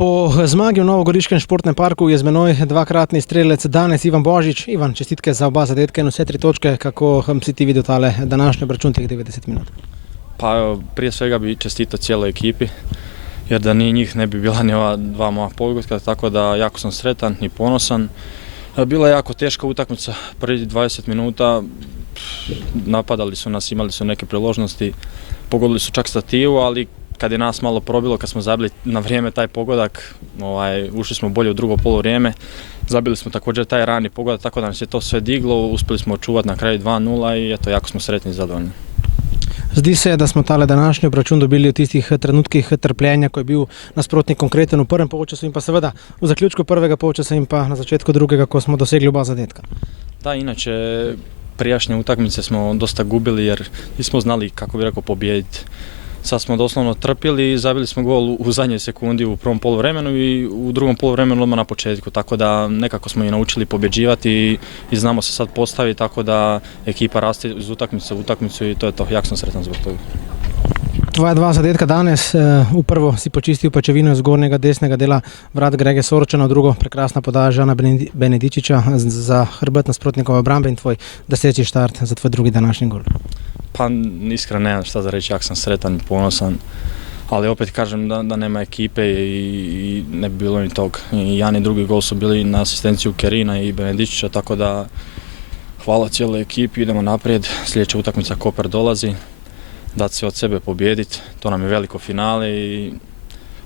Po zmagi v Novogoriškem športnem parku je z menoj dvakratni strelec danes Ivan Božič. Ivan, čestitke za oba zadetka in vse 3 točke. Kako si ti vidio tale današnji obračun teh 90 minut? Pa evo, prije svega bi čestitao cijeloj ekipi, jer da ni njih ne bi bila ni ova 2 moja pogotka, tako da jako sam sretan i ponosan. Bila je jako teška utakmica, prvi 20 minuta napadali su nas, imali su neke priložnosti, pogodili su čak stativu, ali kad je nas malo probilo, kad smo zabili na vrijeme taj pogodak, ušli smo bolje u drugo poluvrijeme, zabili smo također taj rani pogodak, tako da nas je to sve diglo, uspjeli smo očuvati na kraju 2:0 i eto, jako smo sretni i zadovoljni. Zdi se, da smo tale današnji obračun dobili v tistih trenutkih trpljenja, ko je bil nasprotnik konkreten v prvem polčasu in pa seveda v zaključku prvega polčasa in pa na začetku drugega, ko smo dosegli oba zadetka. Da, inače prijašnje utakmice smo dosta gubili jer nismo znali, kako bi rekao, pobijediti. Sad smo doslovno trpili i zabili smo gol u zadnjoj sekundi u prvom poluvremenu i u drugom poluvremenu odmah na početku, tako da nekako smo i naučili pobjeđivati i znamo se sad postaviti, tako da ekipa raste iz utakmice u utakmicu i to je to, jako sam sretan zbog toga. Tvoja 2 zadetka danes, v prvo si počistil pajčevino iz zgornjega desnega dela vrat Grege Soročana, v drugo prekrasna podaja Žana Benedičiča za hrbet nasprotnikove obrambe in tvoj 10. štart za tvoj drugi današnji gol. Pa iskreno nemam šta za reći, jako sam sretan i ponosan, ali opet kažem da nema ekipe i ne bi bilo ni tog. I jedan i drugi gol su bili na asistenciju Kerina i Benedičića, tako da hvala cijeloj ekipi, idemo naprijed, sljedeća utakmica Koper dolazi, dati se od sebe pobijediti, to nam je veliko finale i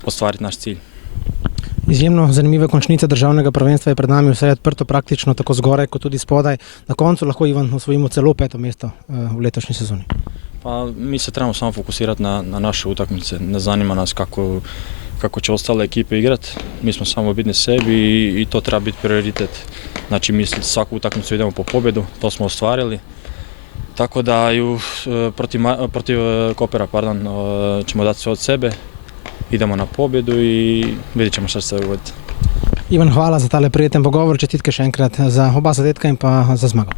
ostvariti naš cilj. Izjemno zanimiva končnica državnega prvenstva je pred nami, vse je odprto praktično tako zgoraj kot tudi spodaj. Na koncu lahko, Ivan, osvojimo celo 5. mesto v letošnji sezoni. Pa mi se trebamo samo fokusirati na naše utakmice, ne zanima nas kako će ostale ekipe igrati, mi smo samo bitni sebi i to treba biti prioritet. Znači mi svaku utakmicu idemo po pobjedu, to smo ostvarili. Tako da protiv Kopera ćemo dati sve od sebe, idemo na pobjedu i vidjet ćemo šta će se dogoditi. Ivan, hvala za tale prijeten pogovor, čestitke še enkrat za oba zadetka in pa za zmago.